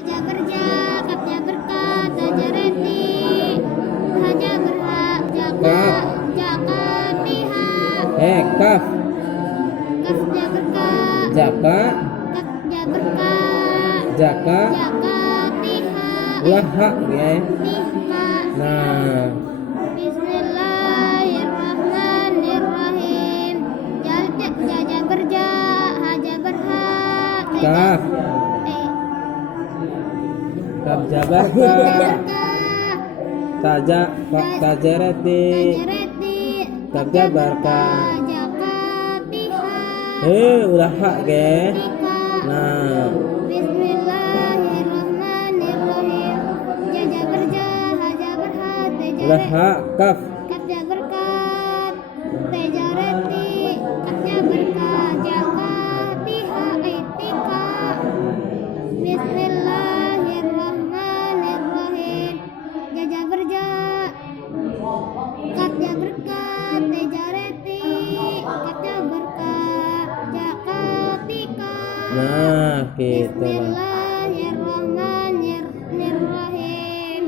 Haja berja, kapnya berkat, haja reti, haja berhak, jaka, jaka pihak, Kaf kapnya berkat, jaka kapnya berkat, jaka jaka pihak, lahak ya. pihak. Nah, Bismillahirrahmanirrahim. Jaja berja, haja berhak, kaf kaf jabarka berkah, taja pak tajareti tajareti, kaf jabarka jaka pihak, ulah hak ge. pihak. Nah, Bismillahirrahmanirrahim. Jaja berja, haja berhak, ulah hak kaf kapnya berkat, tejareti, kapnya berkat, jaka pihak, etika. Bismillahirrahmanirrahim. Jaja berja, kapnya berkat, tejareti, kapnya berkat, jaka pika. nah gitu lah. Bismillahirrahmanirrahim.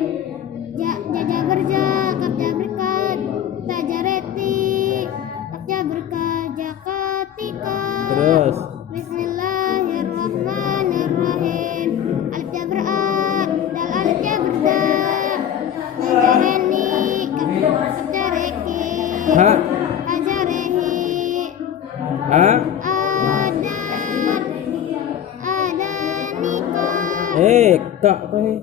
Jaja berja, kapnya berkat, tajareti, kapnya berkat, jaka pika. Terus Bismillahirrahmanirrahim. Alifnya berat, dal alifnya berda, tajareni, kapnya reki, ha tajarehi, ha adat, ada nikah. kak apa nih?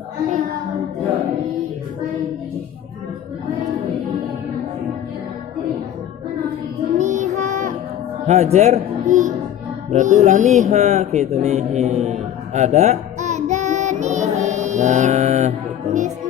Niha, Hajar hi, berarti ulah niha gitu nih. Ada ada nihi. nah gitu. Bismillahirrahmanirrahim.